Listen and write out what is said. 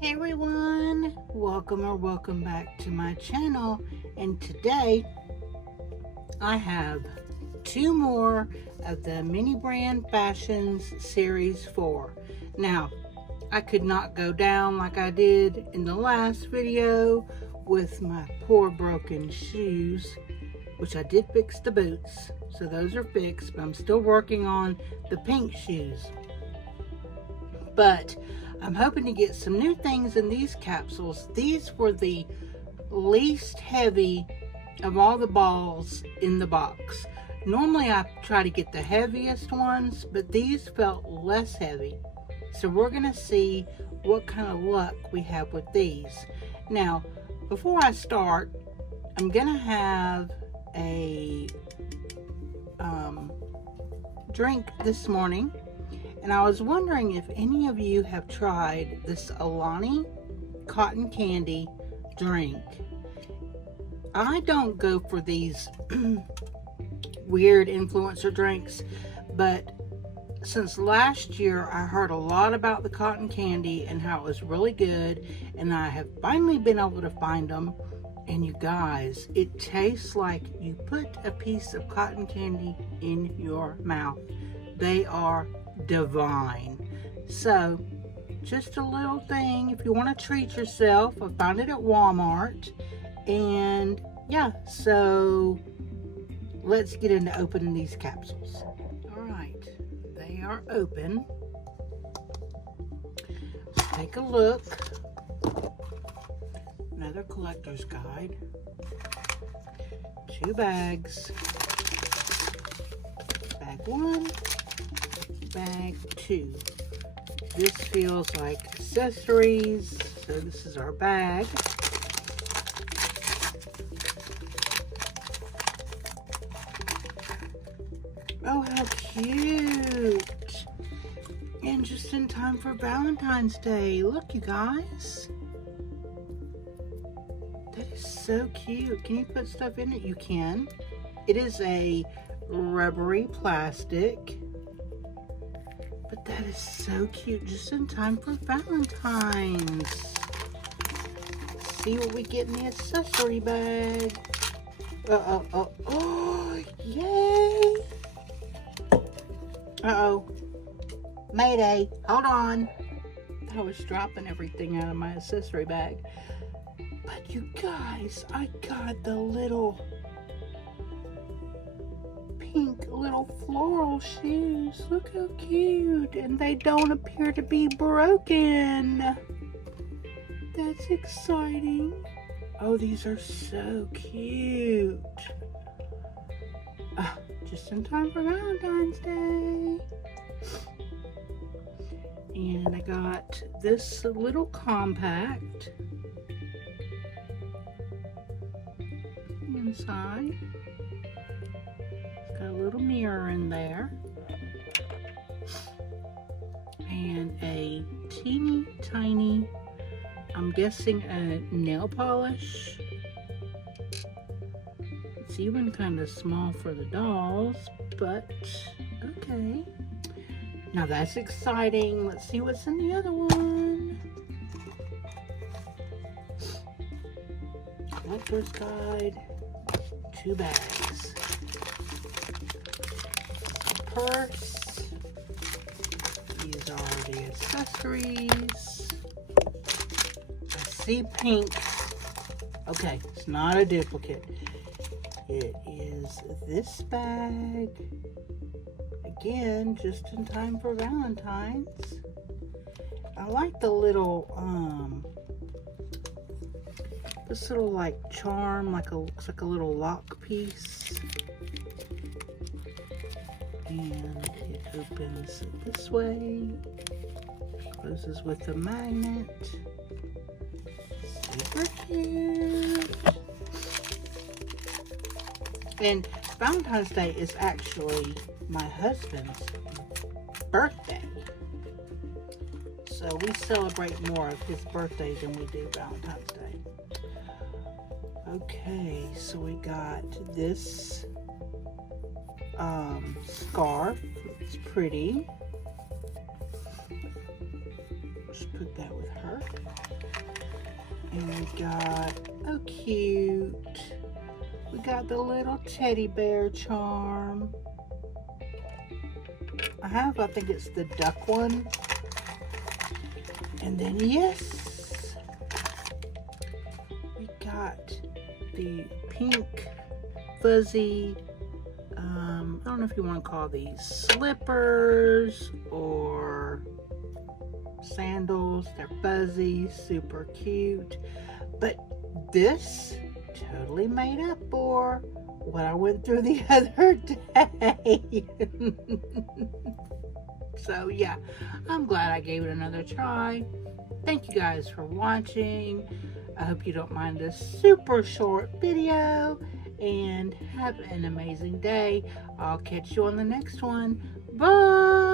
Hey everyone, welcome back to my channel, and today I have two more of the MiniBrand Fashions Series 4. Now, I could not go down like I did in the last video with my poor broken shoes, which I did fix the boots, so those are fixed, but I'm still working on the pink shoes. But I'm hoping to get some new things in these capsules. These were the least heavy of all the balls in the box. Normally I try to get the heaviest ones, but these felt less heavy. So we're gonna see what kind of luck we have with these. Now, before I start, I'm gonna have a drink this morning. And I was wondering if any of you have tried this Alani cotton candy drink. I don't go for these weird influencer drinks, but since last year I heard a lot about the cotton candy and how it was really good, and I have finally been able to find them. And you guys, it tastes like you put a piece of cotton candy in your mouth. They are divine. So just a little thing if you want to treat yourself. I found it at Walmart, and yeah, so let's get into opening these capsules. All right, they are open. Let's take a look. Another collector's guide. 2 bags. Bag 1, bag 2. This feels like accessories, so this is our bag. Oh, how cute! And just in time for Valentine's Day. Look, you guys. That is so cute. Can you put stuff in it? You can. It is a rubbery plastic. But that is so cute, just in time for Valentine's. Let's see what we get in the accessory bag. Oh, yay! Mayday, hold on. I was dropping everything out of my accessory bag. But you guys, I got the little pink little floral shoes. Look how cute, and they don't appear to be broken. That's exciting. Oh, these are so cute. Just in time for Valentine's Day. And I got this little compact inside. Got a little mirror in there, and a teeny tiny, I'm guessing a nail polish. It's even kind of small for the dolls, but okay. Now that's exciting. Let's see what's in the other one. Collector's guide, 2 bags. Purse. These are the accessories. I see pink. Okay, it's not a duplicate. It is this bag. Again, just in time for Valentine's. I like the little this little like charm, looks like a little lock piece. And it opens this way, closes with a magnet. Super cute. And Valentine's Day is actually my husband's birthday. So we celebrate more of his birthday than we do Valentine's Day. Okay, so we got this scarf. It's pretty. Just put that with her. And we got, oh cute, we got the little teddy bear charm. I think it's the duck one. And then yes, we got the pink fuzzy, I don't know if you want to call these slippers or sandals. They're fuzzy, super cute. But this totally made up for what I went through the other day. So yeah, I'm glad I gave it another try. Thank you guys for watching. I hope you don't mind this super short video, and have an amazing day. I'll catch you on the next one. Bye.